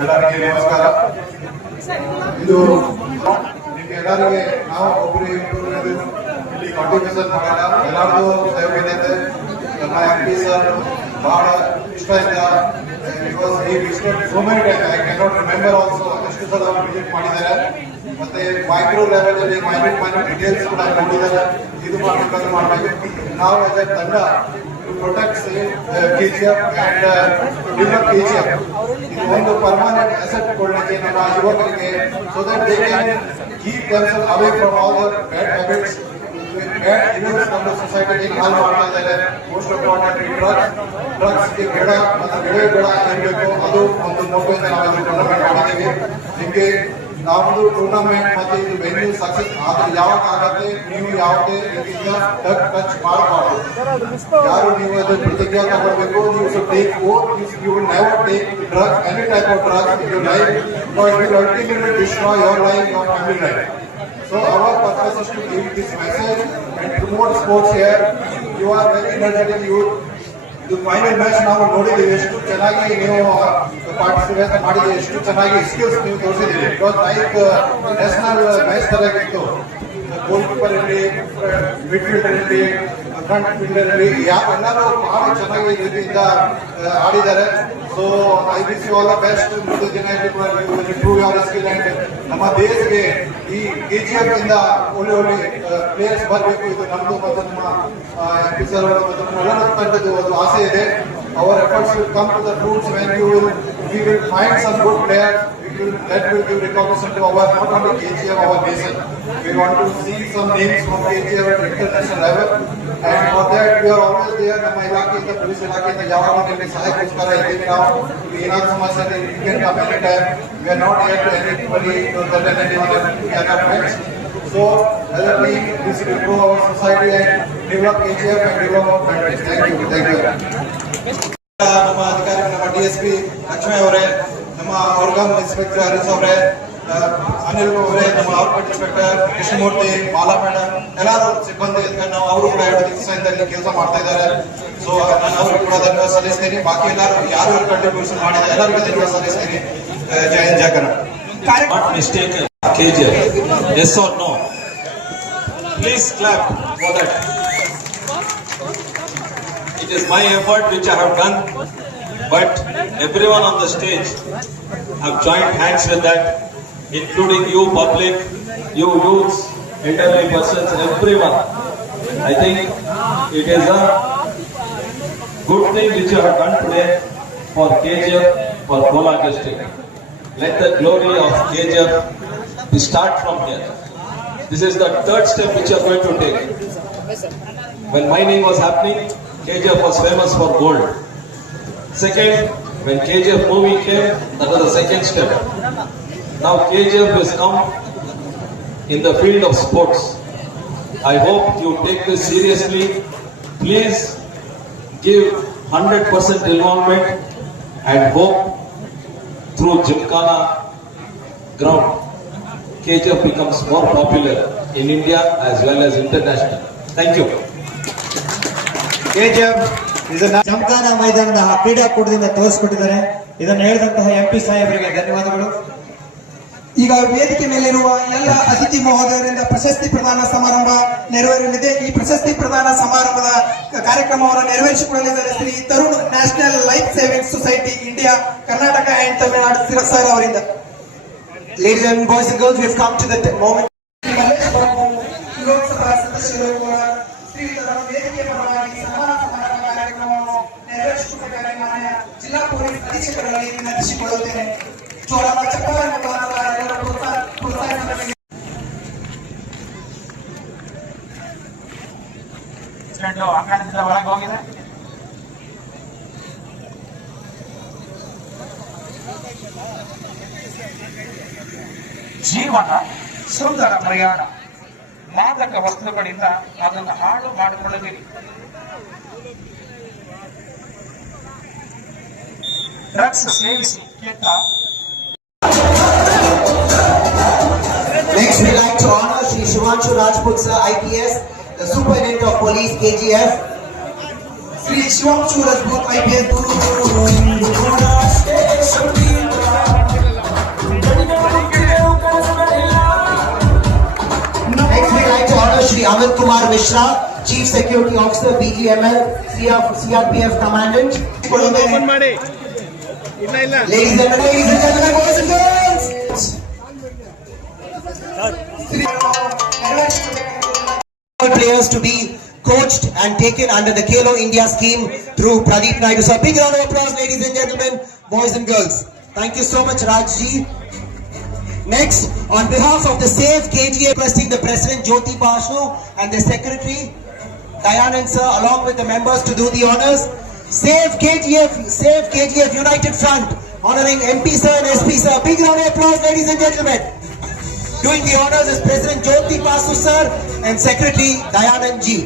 ಎಲ್ಲರಿಗೆ ನಮಸ್ಕಾರ. ಇದು ನಿಮ್ಗೆ ಎಲ್ಲರಿಗೆ ನಾವು ಒಬ್ಬರು ಇಲ್ಲಿ ಕಾಂಟ್ರಿಬ್ಯೂಷನ್ ಮಾಡಲ್ಲ, ಎಲ್ಲರಿಗೂ ದಯವಿದೆ. ನಮ್ಮ MP ಸರ್ ಬಹಳ ಇಷ್ಟ ಇಂದ he visited so many times, I cannot remember also ಎಷ್ಟು ಸಲ ವಿಸಿಟ್ ಮಾಡಿದ್ದಾರೆ. ಮತ್ತೆ ಮೈಕ್ರೋ ಲೆವೆಲ್ ಅಲ್ಲಿ ಮೈನ್ಯೂಟ್ ಡೀಟೇಲ್ಸ್ ಕೂಡ ನೋಡಿದ್ದಾರೆ. ಇದು ಮಾಡಬೇಕು ನಾವು as a ತಂಡ to protect KGF and develop KGF. ಇದು ಒಂದು ಪರ್ಮನೆಂಟ್ ಅಸೆಟ್ ಕೊಡಲಿಕ್ಕೆ ನಮ್ಮ ಯುವಕರಿಗೆ, so that they can keep themselves away from all the bad habits, bad events ನಮ್ಮ ಸೊಸೈಟಿಗೆ ಹಾಳು ಮಾಡ್ತಾ ಇದ್ದಾರೆ. ಮೋಸ್ಟ್ ಇಂಪಾರ್ಟೆಂಟ್ ಡ್ರಗ್ಸ್ ಬೇಡ ಮತ್ತು ಬೇಡ ಏನ್ಬೇಕು ಅದು ಒಂದು ಮೋಟಿವ್ ನಾವು ಟೂರ್ನಮೆಂಟ್ ಮಾಡಿದ್ದೀವಿ. ನಿಮಗೆ ನಮ್ಮದು ಟೂರ್ನಮೆಂಟ್ ಮತ್ತೆ ಇದು ವೆನ್ಯೂ ಸಕ್ಸಸ್ ಆದ್ರೆ ಯಾವಾಗ ಆಗತ್ತೆ, ನೀವು ಯಾವುದೇ ರೀತಿಯಿಂದ ಟಚ್ ಮಾಡಬಾರ್ದು. ಯಾರು ನೀವು ಅದು ಪ್ರತಿಜ್ಞೆ ತಗೊಳ್ಬೇಕು. ನೀವು take you will never take drugs, any type of drugs in your life, because it will ultimately destroy your life, your family life. So our purpose is to give this message and promote sports here. You are very energetic youth. ಇದು final match ನಾವು ನೋಡಿದ್ದೀವಿ, ಎಷ್ಟು ಚೆನ್ನಾಗಿ ನೀವು ಪಾರ್ಟಿಸಿಪೇಟ್ ಮಾಡಿದ್ದೀವಿ, ಎಷ್ಟು ಚೆನ್ನಾಗಿ skills ನೀವು ತೋರಿಸಿದ್ದೀವಿ. ಬಿಕಾಸ್ ಲೈಕ್ ನ್ಯಾಷನಲ್ ಮ್ಯಾಚ್ ತರ ಇತ್ತು. ಗೋಲ್ ಕೀಪರ್ ಇರಲಿ, ಮಿಡ್ ಫೀಲ್ಡರ್ ಇರಲಿ, ಫ್ರಂಟ್ ಫೀಲ್ಡರ್ ಇರಲಿ, ಎಲ್ಲರೂ ಬಹಳ ಚೆನ್ನಾಗಿ ರೀತಿಯಿಂದ ಆಡಿದ್ದಾರೆ. So I wish you all the best. ಮುಂದಿನ ದಿನ ಇಂಪ್ರೂವ್ ಯುವರ್ ಸ್ಕಿಲ್ ಅಂಡ್ ನಮ್ಮ ದೇಶಕ್ಕೆ ಈ KGF ಇಂದ ಒಳ್ಳೆ ಒಳ್ಳೆ ಪ್ಲೇಯರ್ಸ್ ಬರಬೇಕು. ಇದು ನಮ್ಮದು ಮತ್ತು ನಮ್ಮ MP ಸರ್ ಮತ್ತು ನಮ್ಮೆಲ್ಲರ ತಂಡದ್ದು ಒಂದು ಆಸೆ ಇದೆ. Our efforts will come to the fruits when we will find some good players. That will give recognition to our not only KGF, our nation. We want to see some names from KGF at international level, and for that we are always there. ನಮ್ಮ ಇಲಾಖೆಯಿಂದ, ಪೊಲೀಸ್ ಇಲಾಖೆಯಿಂದ ಯಾವಾಗ ನಿಮಗೆ ಸಹಾಯಕ್ಕೋಸ್ಕರ ಇದ್ದೀವಿ. ನಾವು ಏನಾದ್ರು ಸಮಸ್ಯೆ ಇದೆ, you can come anytime. We are not here to anybody to threaten anyone and our friends. So as a team, this will improve our society and develop KGF and develop our country. Thank you. ನಮ್ಮ ಅಧಿಕಾರಿ, ನಮ್ಮ DSP ಲಕ್ಷ್ಮೀ ಅವರೇ, ನಮ್ಮ ಔರ್ಗಾಮ್ ಇನ್ಸ್ಪೆಕ್ಟರ್ ಹರೀಶ್ ಅವರೇ, ಅನಿಲ್ ಅವರೇ, ನಮ್ಮ output inspector Krishnamurthy, Mala ಮೇಡಮ್, ಎಲ್ಲರೂ ಸಿಬ್ಬಂದಿ ನಾವು ಅವರು ಕೂಡ 2 ದಿವಸದಿಂದ ಇಲ್ಲಿ ಕೆಲಸ ಮಾಡ್ತಾ ಇದ್ದಾರೆ. ಸೊ ನಾನು ಅವ್ರಿಗೆ ಕೂಡ ಧನ್ಯವಾದ ಸಲ್ಲಿಸ್ತೀನಿ. ಬಾಕಿ ಎಲ್ಲರೂ ಯಾರು ಕಂಟ್ರಿಬ್ಯೂಷನ್ ಮಾಡಿದ್ದಾರೆ ಎಲ್ಲರಿಗೂ ಧನ್ಯವಾದ ಸಲ್ಲಿಸ್ತೀನಿ. ಜೈ ಹಿಂದ್, ಜೈ Karnataka. Not mistaken, KGF. Yes or no? Please clap for that. It is my effort which I have done, but everyone on the stage have joined hands with that, including you public, you youths, elderly persons, everyone. I think it is a good thing which you have done today for KGF, for Kolar district. Let the glory of KGF start from here. This is the 3rd step which you are going to take. When mining was happening, KGF was famous for gold. Second, when KGF movie came, that was the 2nd step. Now KGF has come in the field of sports. I hope you take this seriously. Please give 100% involvement and hope through Gymkhana ground KGF becomes more popular in India as well as international. Thank you. KGF ಜಮಖಾನ ಮೈದಾನದ ಕ್ರೀಡಾಕೂಟದಿಂದ ತೋರಿಸಿಕೊಟ್ಟಿದ್ದಾರೆ. ಇದನ್ನು ಹೇಳಿದಂತಹ MP ಸಾಹೇಬರಿಗೆ ಧನ್ಯವಾದಗಳು. ಈಗ ವೇದಿಕೆ ಮೇಲಿರುವ ಎಲ್ಲ ಅತಿಥಿ ಮಹೋದಯರಿಂದ ಪ್ರಶಸ್ತಿ ಪ್ರದಾನ ಸಮಾರಂಭ ನೆರವೇರಲಿದೆ. ಈ ಪ್ರಶಸ್ತಿ ಪ್ರದಾನ ಸಮಾರಂಭದ ಕಾರ್ಯಕ್ರಮವನ್ನು ನೆರವೇರಿಸಿಕೊಳ್ಳಲಿದ್ದಾರೆ Shri Tarun national life saving society India, Karnataka and Tamil Nadu sir ಅವರಿಂದ. Ladies and boys and girls, we have come to the moment. Lok Sabha ಸದಸ್ಯರು ಶ್ರೀ ತರುಣ್ ವೇದಿಕೆ ಪರವಾಗಿ ಸನ್ಮಾನ ಸಮಾರಂಭ ಕಾರ್ಯಕ್ರಮವನ್ನು ನೆರವೇರಿಸಿಕೊಳ್ಳಬೇಕಾಗಿ ಮಾನ್ಯ ಜಿಲ್ಲಾ ಪೊಲೀಸ್ ಅಧೀಕ್ಷಕರಲ್ಲಿ ವಿನಂತಿಸಿಕೊಳ್ಳುತ್ತೇನೆ. ಜೋಳದ ಚಪ್ಪಾಳೆ ಮುಖಾಂತರ ಎಲ್ಲರೂ ಪ್ರೋತ್ಸಾಹಿಸಬೇಕು. ಅಂಗಡಿಯಿಂದ ಒಳಗೆ ಹೋಗಿದೆ. ಜೀವನ ಸುಂದರ ಪ್ರಯಾಣ. ಮಾದಕ ವಸ್ತುಗಳಿಂದ ಅದನ್ನು ಹಾಳು ಮಾಡಿಕೊಳ್ಳದಿರಿ. ಡ್ರಗ್ಸ್ ಸೇವಿಸಿ ಕೆಟ್ಟ. Next, we like to honor Shri Shivanshu Rajput sir, IPS, the Superintendent of Police, KGF. Shri Shivanshu Rajput IPS. Next, we'd like to honor Shri Amit Kumar Mishra, Chief Security Officer, BGML, CRPF Commandant. Ladies and gentlemen, boys and girls. Players to be coached and taken under the Khelo India scheme through Pradeep Naidu. So a big round of applause, ladies and gentlemen, boys and girls. Thank you so much, Rajji. Next, on behalf of the Save KGF, requesting the President Jyoti Basu and the Secretary Dayanand sir, along with the members, to do the honors. Save KGF United Front, honoring MP sir and SP sir. Big round of applause, ladies and gentlemen. Doing the honors is President Jyoti Basu sir and Secretary Dayanand ji.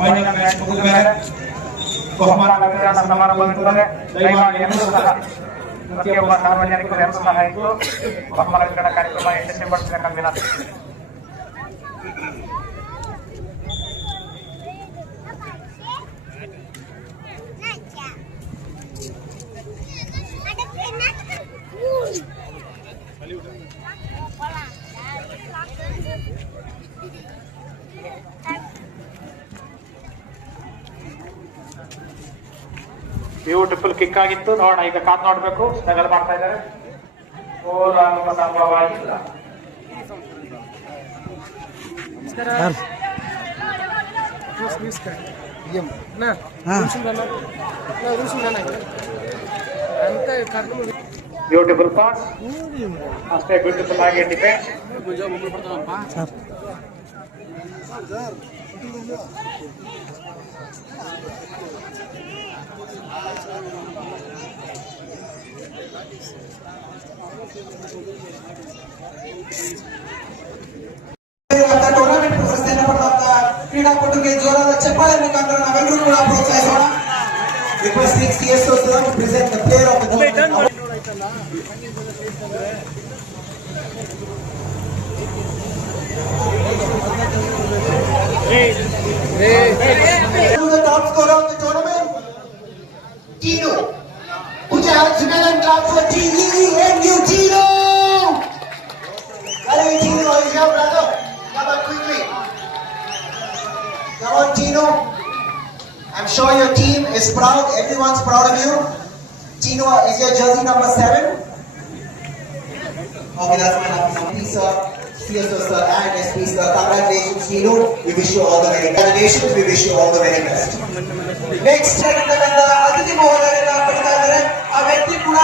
Final match ಮುಗಿದ ಮೇಲೆ ಬಹುಮಾನ ವಿತರಣಾ ಸಮಾರಂಭ ಇರುತ್ತದೆ. ದಯಮಾಡಿ ಎಲ್ಲರೂ ಸಹ ಪ್ರತಿಯೊಬ್ಬ ಸಾರ್ವಜನಿಕರು ಎಲ್ಲರೂ ಸಹ ಇದ್ದು ಬಹುಮಾನ ವಿತರಣಾ ಕಾರ್ಯಕ್ರಮ ಯಶಸ್ವಿಗೊಳಿಸಬೇಕೆಂದು ವಿನಂತಿ. ಬ್ಯೂಟಿಫುಲ್ ಕಿಕ್ ಆಗಿತ್ತು. ನೋಡೋಣ, ಈಗ ಕಾತ್ ನೋಡ್ಬೇಕು. ಸ್ಟ್ರಗಲ್ ಮಾಡ್ತಾ ಇದ್ದಾರೆ. ಗೋಲ್ ಆಗುವ ಸಂಭವ ಇಲ್ಲ. ಬ್ಯೂಟಿಫುಲ್ ಪಾಸ್, ಅಷ್ಟೇ ಬ್ಯೂಟಿಫುಲ್ ಆಗಿ ಡಿಫೆನ್ಸ್. ಟೂರ್ನಮೆಂಟ್ ಪ್ರಶಸ್ತಿಯನ್ನು ಪಡೆದಂತ ಕ್ರೀಡಾಪಟುಗೆ ಜೋರಾದ ಚಪ್ಪಾಳೆ ಮುಖಾಂತರ ನಾವೆಲ್ಲರೂ ಕೂಡ ಪ್ರೋತ್ಸಾಹಿಸೋಣ. Requesting CSO sir to present the player of the tournament. The top scorer of the tournament, Tino. Put your hands together and clap for TENU Tino. Hey Tino, is your brother? Come on quickly. Come on Tino. I'm sure your team is proud. Everyone's proud of you. Tino, is your jersey number 7? Okay, that's my lucky number. Please, sir. CSO sir and SP sir, congratulations Tino. We wish you all the very best. Congratulations, we wish you all the very best. Next ಅತಿಥಿ ಮಹೋದಯರನ್ನ ಪಡ್ತಾ ಇದ್ದಾರೆ. ಆ ವ್ಯಕ್ತಿ ಕೂಡ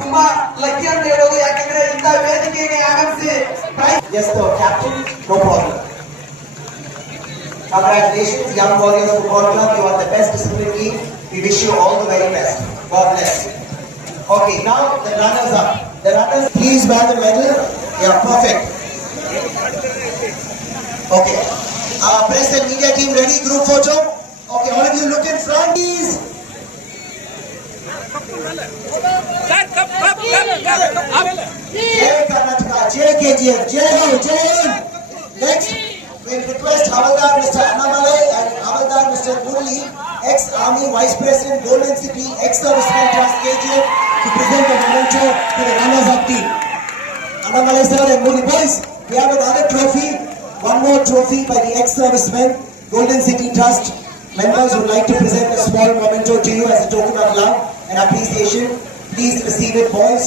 ತುಂಬಾ ಲಕ್ಕಿ ಅಂತ ಹೇಳೋದು, ಯಾಕಂದ್ರೆ ಇಂಥ ವೇದಿಕೆಗೆ ಆಗಮಿಸಿ Yes, sir, captain, no problem. Congratulations, Young Warriors Football Club. You are the best discipline team. We wish you all the very best. God bless. Okay, now the runners up. The runners, please wear the medal. Yeah, perfect. Okay. Press and media team ready? Group photo. Okay, all of you look in front, please. Jai Karnataka, Jai KGF, Jai Ho, Jai Hind. Next, we'll request Havaldar Mr. Annamalai and Havaldar Mr. Murli, ex-Army Vice President, Golden City, ex-Serviceman Trust KGF, to present the memento to the runners-up team. Annamalai sir and Murli boys, we have another trophy, one more trophy by the ex-servicemen, Golden City Trust. Members would like to present a small memento to you as a token of love and appreciation. Please receive it, boys.